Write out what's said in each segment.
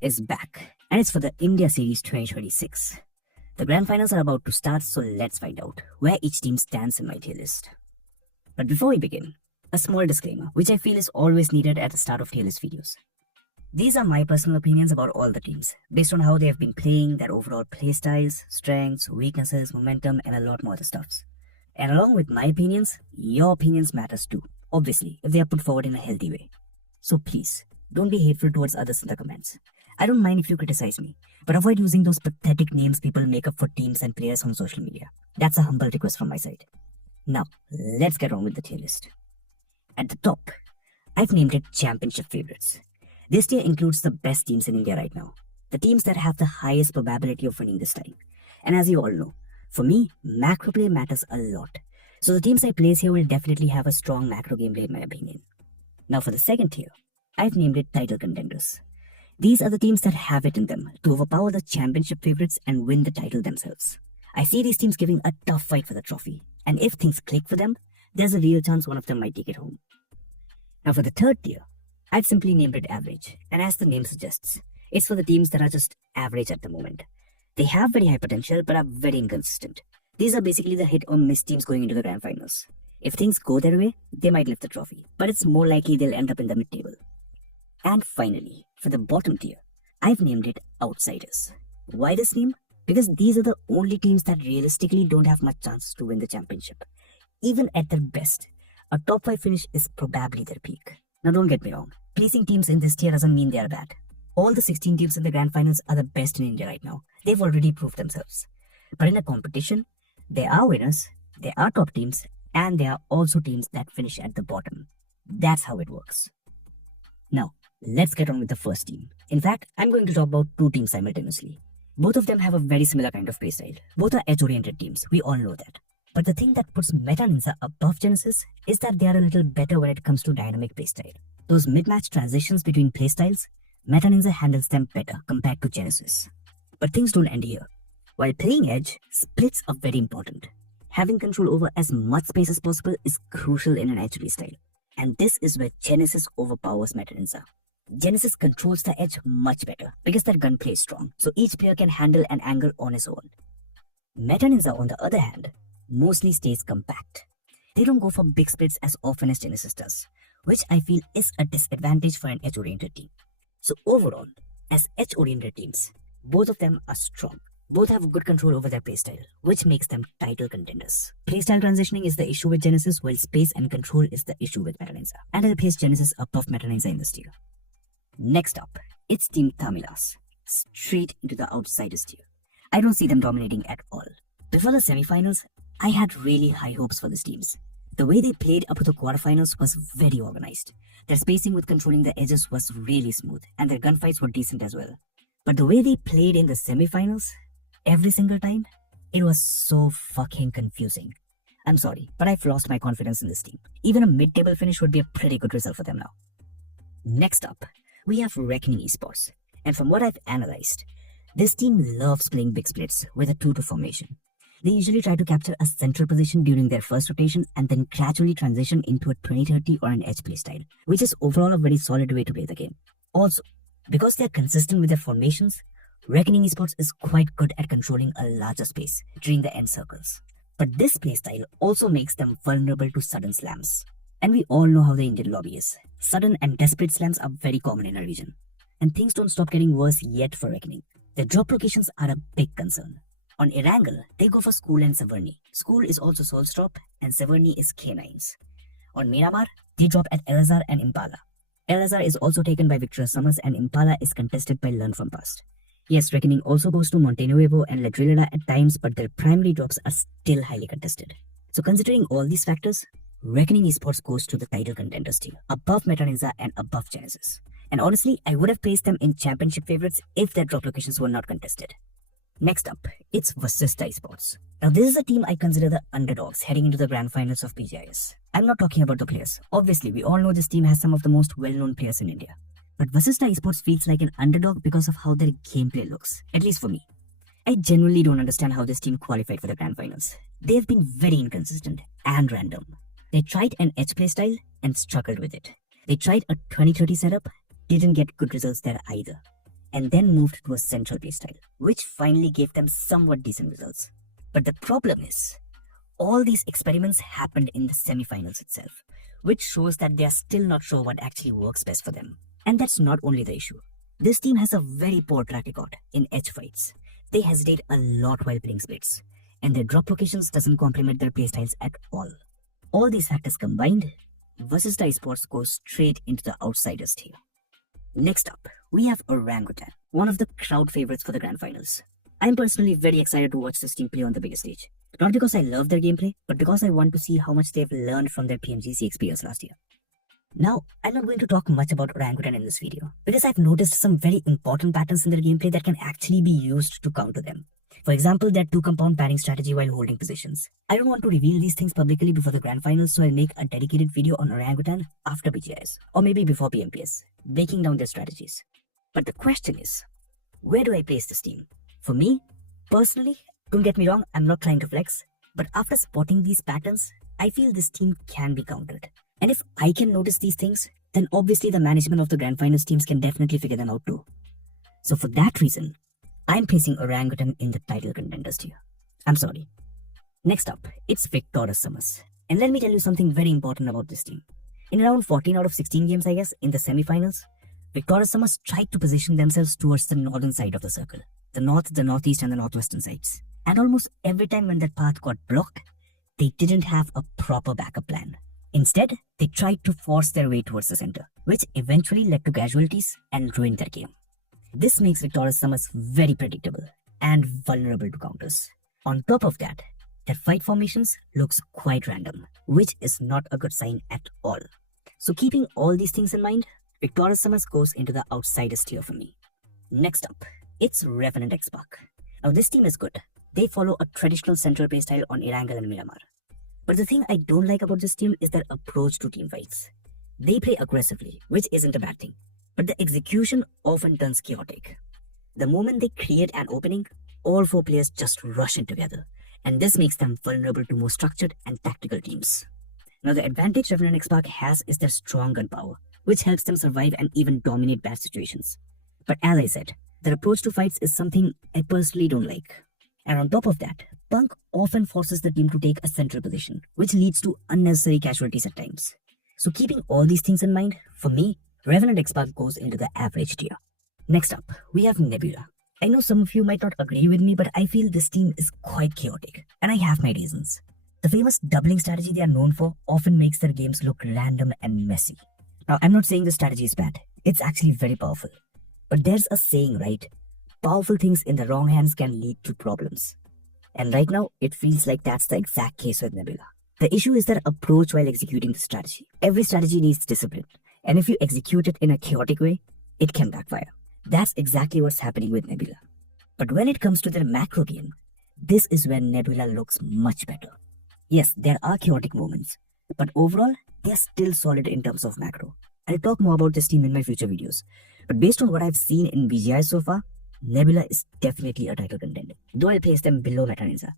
is back, and it's for the India Series 2026. The grand finals are about to start, so let's find out where each team stands in my tier list. But before we begin, a small disclaimer, which I feel is always needed at the start of tier list videos. These are my personal opinions about all the teams, based on how they have been playing, their overall play styles, strengths, weaknesses, momentum, and a lot more other stuffs. And along with my opinions, your opinions matters too, obviously, if they are put forward in a healthy way. So please, don't be hateful towards others in the comments. I don't mind if you criticize me, but avoid using those pathetic names people make up for teams and players on social media. That's a humble request from my side. Now, let's get on with the tier list. At the top, I've named it Championship Favorites. This tier includes the best teams in India right now, the teams that have the highest probability of winning this time. And as you all know, for me, macro play matters a lot. So the teams I place here will definitely have a strong macro gameplay in my opinion. Now for the second tier, I've named it Title Contenders. These are the teams that have it in them to overpower the championship favorites and win the title themselves. I see these teams giving a tough fight for the trophy, and if things click for them, there's a real chance one of them might take it home. Now for the third tier, I've simply named it Average, and as the name suggests, it's for the teams that are just average at the moment. They have very high potential but are very inconsistent. These are basically the hit or miss teams going into the grand finals. If things go their way, they might lift the trophy, but it's more likely they'll end up in the mid-table. And finally, for the bottom tier, I've named it Outsiders. Why this name? Because these are the only teams that realistically don't have much chance to win the championship. Even at their best, a top 5 finish is probably their peak. Now don't get me wrong, placing teams in this tier doesn't mean they are bad. All the 16 teams in the grand finals are the best in India right now. They've already proved themselves. But in a competition, there are winners, there are top teams, and there are also teams that finish at the bottom. That's how it works. Now, let's get on with the first team. In fact, I'm going to talk about two teams simultaneously. Both of them have a very similar kind of playstyle. Both are edge-oriented teams, we all know that. But the thing that puts Meta Ninja above Genesis is that they are a little better when it comes to dynamic playstyle. Those mid-match transitions between playstyles, Meta Ninja handles them better compared to Genesis. But things don't end here. While playing edge, splits are very important. Having control over as much space as possible is crucial in an edge playstyle. And this is where Genesis overpowers Meta Ninja. Genesis controls the edge much better because their gunplay is strong, so each player can handle an angle on his own. Meta Ninja, on the other hand, mostly stays compact. They don't go for big splits as often as Genesis does, which I feel is a disadvantage for an edge-oriented team. So overall, as edge-oriented teams, both of them are strong. Both have good control over their playstyle, which makes them title contenders. Playstyle transitioning is the issue with Genesis, while space and control is the issue with Meta Ninja. And I'll place Genesis above Meta Ninja in this tier. Next up, it's Team Tamilas, straight into the Outsiders tier. I don't see them dominating at all. Before the semi-finals, I had really high hopes for these teams. The way they played up to the quarterfinals was very organized. Their spacing with controlling the edges was really smooth, and their gunfights were decent as well. But the way they played in the semi-finals, every single time, it was so fucking confusing. I'm sorry, but I've lost my confidence in this team. Even a mid-table finish would be a pretty good result for them now. Next up, we have Reckoning Esports, and from what I've analyzed, this team loves playing big splits with a 2-2 formation. They usually try to capture a central position during their first rotation and then gradually transition into a 20-30 or an edge playstyle, which is overall a very solid way to play the game. Also, because they are consistent with their formations, Reckoning Esports is quite good at controlling a larger space during the end circles. But this playstyle also makes them vulnerable to sudden slams. And we all know how the Indian lobby is. Sudden and desperate slams are very common in our region. And things don't stop getting worse yet for Reckoning. Their drop locations are a big concern. On Erangel, they go for School and Savarni. School is also Soul's drop, and Savarni is K9s. On Miramar, they drop at Elazar and Impala. Elazar is also taken by Victorious Summers, and Impala is contested by Learn From Past. Yes, Reckoning also goes to Montenuevo and Ladrilada at times, but their primary drops are still highly contested. So considering all these factors, Reckoning Esports goes to the title contenders tier, above Meta Ninja and above Genesis. And honestly, I would have placed them in championship favorites if their drop locations were not contested. Next up, it's Vasista Esports. Now this is a team I consider the underdogs heading into the grand finals of PGIS. I'm not talking about the players. Obviously, we all know this team has some of the most well-known players in India. But Vasista Esports feels like an underdog because of how their gameplay looks, at least for me. I genuinely don't understand how this team qualified for the grand finals. They've been very inconsistent and random. They tried an edge playstyle and struggled with it. They tried a 20-30 setup, didn't get good results there either. and then moved to a central playstyle, which finally gave them somewhat decent results. But the problem is, all these experiments happened in the semi-finals itself, which shows that they are still not sure what actually works best for them. And that's not only the issue. This team has a very poor track record in edge fights. They hesitate a lot while playing splits, and their drop locations doesn't complement their playstyles at all. All these factors combined, versus the esports goes straight into the outsiders tier. Next up, we have Orangutan, one of the crowd favorites for the grand finals. I'm personally very excited to watch this team play on the biggest stage. Not because I love their gameplay, but because I want to see how much they've learned from their PMGC experience last year. Now, I'm not going to talk much about Orangutan in this video, because I've noticed some very important patterns in their gameplay that can actually be used to counter them. For example, their 2-compound padding strategy while holding positions. I don't want to reveal these things publicly before the grand finals, so I'll make a dedicated video on Orangutan after BGIS, or maybe before PMPS, breaking down their strategies. But the question is, where do I place this team? For me, personally, don't get me wrong, I'm not trying to flex, but after spotting these patterns, I feel this team can be countered. And if I can notice these things, then obviously the management of the grand finals teams can definitely figure them out too. So for that reason, I'm placing Orangutan in the title contenders tier. I'm sorry. Next up, it's Victorious Summers. And let me tell you something very important about this team. In around 14 out of 16 games, I guess, in the semi-finals, Victorious Summers tried to position themselves towards the northern side of the circle. The north, the northeast, and the northwestern sides. And almost every time when that path got blocked, they didn't have a proper backup plan. Instead, they tried to force their way towards the center, which eventually led to casualties and ruined their game. This makes Victorious Summers very predictable and vulnerable to counters. On top of that, their fight formations looks quite random, which is not a good sign at all. So keeping all these things in mind, Victorious Summers goes into the outsiders tier for me. Next up, it's Revenant X-Park. Now this team is good. They follow a traditional central playstyle on Erangel and Miramar. But the thing I don't like about this team is their approach to team fights. They play aggressively, which isn't a bad thing, but the execution often turns chaotic. The moment they create an opening, all 4 players just rush in together, and this makes them vulnerable to more structured and tactical teams. Now the advantage Revenant X-Park has is their strong gunpower, which helps them survive and even dominate bad situations. But as I said, their approach to fights is something I personally don't like. And on top of that, Punk often forces the team to take a central position, which leads to unnecessary casualties at times. So keeping all these things in mind, for me, Revenant X-Park goes into the average tier. Next up, we have Nebula. I know some of you might not agree with me, but I feel this team is quite chaotic, and I have my reasons. The famous doubling strategy they are known for often makes their games look random and messy. Now, I'm not saying the strategy is bad. It's actually very powerful. But there's a saying, right? Powerful things in the wrong hands can lead to problems. And right now, it feels like that's the exact case with Nebula. The issue is their approach while executing the strategy. Every strategy needs discipline, and if you execute it in a chaotic way, it can backfire. That's exactly what's happening with Nebula. But when it comes to their macro game, this is where Nebula looks much better. Yes, there are chaotic moments, but overall, they're still solid in terms of macro. I'll talk more about this team in my future videos, but based on what I've seen in BGI so far, Nebula is definitely a title contender, though I'll place them below Meta Ninja.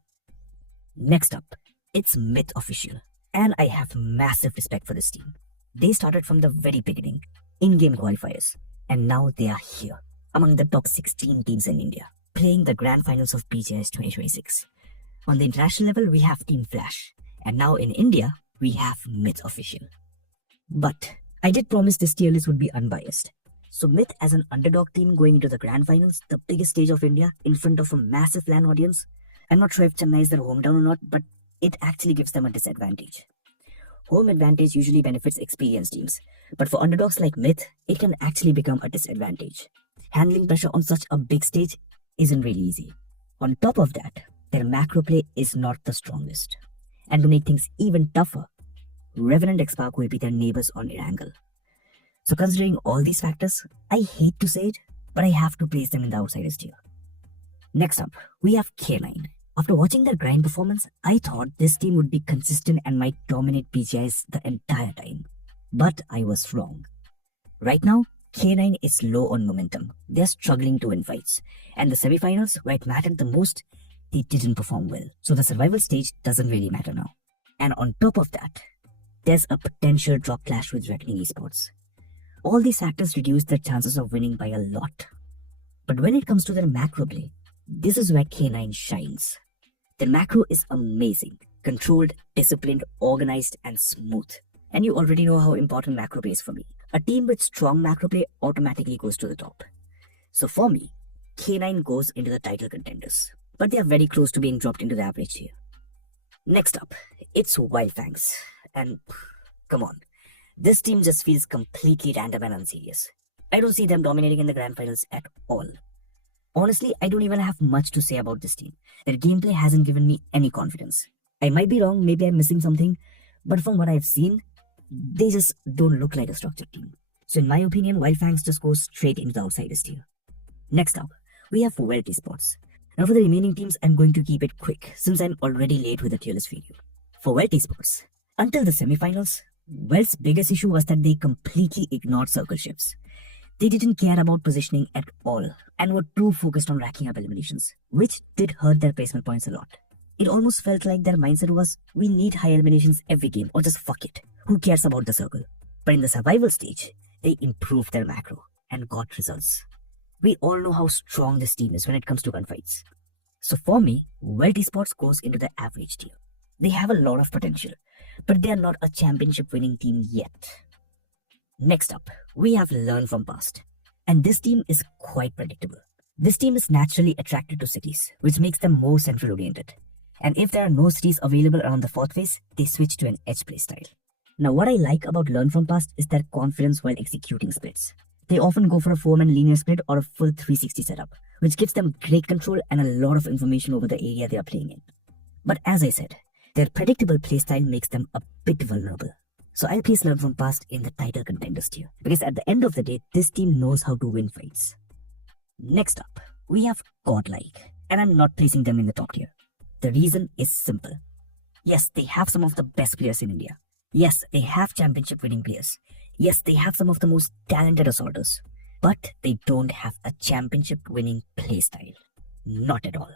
Next up, it's Myth Official, and I have massive respect for this team. They started from the very beginning, in-game qualifiers, and now they are here, among the top 16 teams in India, playing the grand finals of BGIS 2026. On the international level, we have Team Flash, and now in India, we have Myth Official. But I did promise this tier list would be unbiased. So Myth as an underdog team going into the grand finals, the biggest stage of India, in front of a massive LAN audience. I'm not sure if Chennai is their hometown or not, but it actually gives them a disadvantage. Home advantage usually benefits experienced teams, but for underdogs like Myth, it can actually become a disadvantage. Handling pressure on such a big stage isn't really easy. On top of that, their macro play is not the strongest. And to make things even tougher, Revenant X-Park will be their neighbors on Erangel. So considering all these factors, I hate to say it, but I have to place them in the outsiders tier. Next up, we have K9. After watching their grind performance, I thought this team would be consistent and might dominate PGIs the entire time. But I was wrong. Right now, K9 is low on momentum. They're struggling to win fights. And the semifinals, where it mattered the most, they didn't perform well. So the survival stage doesn't really matter now. And on top of that, there's a potential drop clash with Reckoning Esports. All these factors reduce their chances of winning by a lot. But when it comes to their macro play, this is where K9 shines. Their macro is amazing, controlled, disciplined, organized, and smooth. And you already know how important macro play is for me. A team with strong macro play automatically goes to the top. So for me, K9 goes into the title contenders, but they are very close to being dropped into the average tier. Next up, it's Wildfangs. And come on, this team just feels completely random and unserious. I don't see them dominating in the grand finals at all. Honestly, I don't even have much to say about this team. Their gameplay hasn't given me any confidence. I might be wrong, maybe I'm missing something, but from what I've seen, they just don't look like a structured team. So in my opinion, Wildfangs just goes straight into the outsiders tier. Next up, we have Welt Esports. Now for the remaining teams, I'm going to keep it quick since I'm already late with the tier list video. For Welt Esports, until the semifinals, Welt's biggest issue was that they completely ignored circle shifts. They didn't care about positioning at all and were too focused on racking up eliminations, which did hurt their placement points a lot. It almost felt like their mindset was, we need high eliminations every game or just fuck it. Who cares about the circle? But in the survival stage, they improved their macro and got results. We all know how strong this team is when it comes to gunfights. So for me, Welt Esports goes into the average tier. They have a lot of potential, but they are not a championship winning team yet. Next up, we have Learn from Past. And this team is quite predictable. This team is naturally attracted to cities, which makes them more central oriented. And if there are no cities available around the fourth phase, they switch to an edge play style. Now what I like about Learn from Past is their confidence while executing splits. They often go for a 4-man linear split or a full 360 setup, which gives them great control and a lot of information over the area they are playing in. But as I said, their predictable playstyle makes them a bit vulnerable. So I'll place Learn from Past in the title contenders tier, because at the end of the day, this team knows how to win fights. Next up, we have Godlike, and I'm not placing them in the top tier. The reason is simple. Yes, they have some of the best players in India. Yes, they have championship winning players. Yes, they have some of the most talented assaulters. But they don't have a championship winning playstyle. Not at all.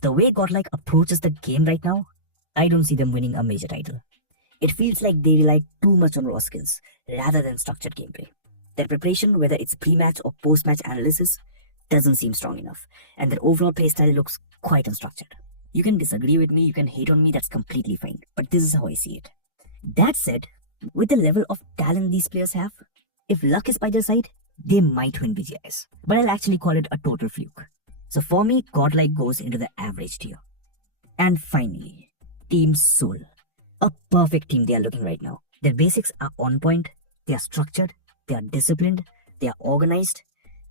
The way Godlike approaches the game right now, I don't see them winning a major title. It feels like they rely too much on raw skills rather than structured gameplay. Their preparation, whether it's pre-match or post-match analysis, doesn't seem strong enough, and their overall playstyle looks quite unstructured. You can disagree with me, you can hate on me, that's completely fine, but this is how I see it. That said, with the level of talent these players have, if luck is by their side, they might win BGIs, but I'll actually call it a total fluke. So for me, Godlike goes into the average tier. And finally, Team Soul. A perfect team they are looking right now. Their basics are on point, they are structured, they are disciplined, they are organized,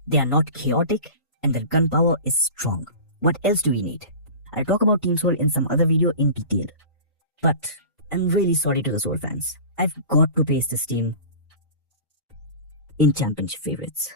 they are not chaotic, and their gun power is strong. What else do we need? I'll talk about Team Soul in some other video in detail. But I'm really sorry to the Soul fans. I've got to place this team in championship favorites.